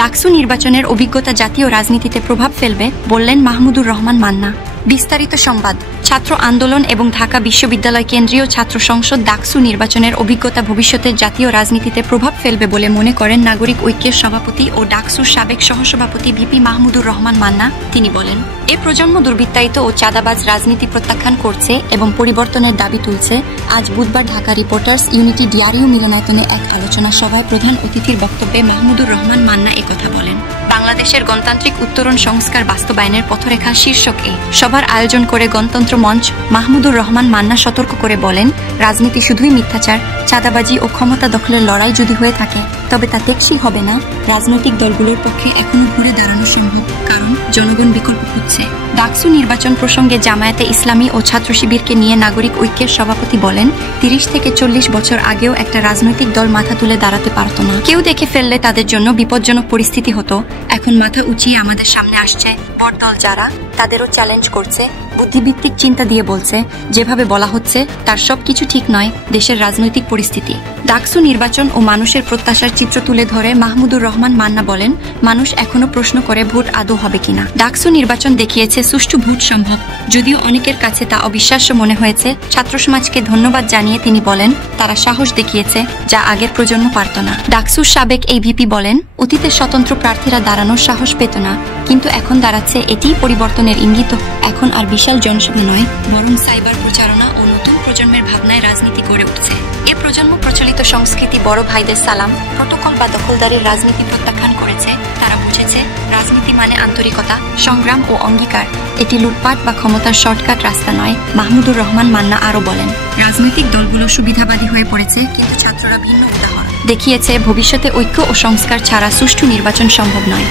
ডাকসু নির্বাচনের অভিজ্ঞতা জাতীয় রাজনীতিতে প্রভাব ফেলবে বললেন মাহমুদুর রহমান মান্না। বিস্তারিত সংবাদ। ছাত্র আন্দোলন এবং ঢাকা বিশ্ববিদ্যালয় কেন্দ্রীয় ছাত্র সংসদ ডাকসু নির্বাচনের অভিজ্ঞতা ভবিষ্যতের জাতীয় রাজনীতিতে প্রভাব ফেলবে বলে মনে করেন নাগরিক ঐক্যের সভাপতি ও ডাকসুর সাবেক সহসভাপতি ভিপি মাহমুদুর রহমান মান্না। তিনি বলেন, এ প্রজন্ম দুর্বৃত্তায়িত ও চাঁদাবাজ রাজনীতি প্রত্যাখ্যান করছে এবং পরিবর্তনের দাবি তুলছে। আজ বুধবার ঢাকা রিপোর্টার্স ইউনিটি ডিআরইউ মিলনায়তনে এক আলোচনা সভায় প্রধান অতিথির বক্তব্যে মাহমুদুর রহমান মান্না একথা বলেন। বাংলাদেশের গণতান্ত্রিক উত্তরণ সংস্কার বাস্তবায়নের পথরেখা শীর্ষক এ সভার আয়োজন করে গণতন্ত্র মঞ্চ মাহমুদুর রহমান মান্না সতর্ক করে বলেন, রাজনীতি শুধুই মিথ্যাচার, চাঁদাবাজি ও ক্ষমতা দখলের লড়াই যদি হয়ে থাকে তবে তা টেকসই হবে না। রাজনৈতিক দলগুলোর পক্ষে এখনো ঘুরে দাঁড়ানো সম্ভব, কারণ জনগণ বিকল্প খুঁজছে। ডাকসু নির্বাচন প্রসঙ্গে জামায়াতে ইসলামী ও ছাত্র শিবিরকে নিয়ে নাগরিক ঐক্যের সভাপতি বলেন, ৩০ থেকে ৪০ বছর আগেও একটা রাজনৈতিক দল মাথা তুলে দাঁড়াতে পারত না। কেউ দেখে ফেললে তাদের জন্য বিপজ্জনক পরিস্থিতি হতো। এখন মাথা উঁচিয়ে আমাদের সামনে আসছে বড় দল যারা, তাদেরও চ্যালেঞ্জ করছে, বুদ্ধিভিত্তিক চিন্তা দিয়ে বলছে যেভাবে বলা হচ্ছে তার সবকিছু ঠিক নয়। দেশের রাজনৈতিক পরিস্থিতি, ডাকসু নির্বাচন ও মানুষের প্রত্যাশার চিত্র তুলে ধরে মাহমুদুর রহমান মান্না বলেন, মানুষ এখনো প্রশ্ন করে ভোট আদৌ হবে কিনা। ডাকসু নির্বাচন দেখিয়েছে সুষ্ঠু ভোট সম্ভব, যদিও অনেকের কাছে তা অবিশ্বাস্য মনে হয়েছে। ছাত্র সমাজকে ধন্যবাদ জানিয়ে তিনি বলেন, তারা সাহস দেখিয়েছে যা আগের প্রজন্ম পারত না। ডাকসুর সাবেক এই ভিপি বলেন, অতীতে স্বতন্ত্র প্রার্থীরা দাঁড়ানোর সাহস পেত না, কিন্তু এখন দাঁড়াচ্ছে। এটিই পরিবর্তনের ইঙ্গিত। এখন আর বিশাল জনসভা নয়, বরং সাইবার প্রচারণা ও নতুন প্রজন্মের ভাবনায় রাজনীতি গড়ে উঠছে। এ প্রজন্ম প্রচলিত সংস্কৃতি, বড় ভাইদের সালাম, প্রটোকল বা দখলদারের রাজনীতি প্রত্যাখ্যান করেছে। তারা বুঝেছে রাজনীতি মানে আন্তরিকতা, সংগ্রাম ও অঙ্গীকার। এটি লুটপাট বা ক্ষমতার শর্টকাট রাস্তা নয়। মাহমুদুর রহমান মান্না আরও বলেন, রাজনৈতিক দলগুলো সুবিধাবাদী হয়ে পড়েছে, কিন্তু ছাত্ররা ভিন্ন উদাহরণ দেখিয়েছে। ভবিষ্যতে ঐক্য ও সংস্কার ছাড়া সুষ্ঠু নির্বাচন সম্ভব নয়।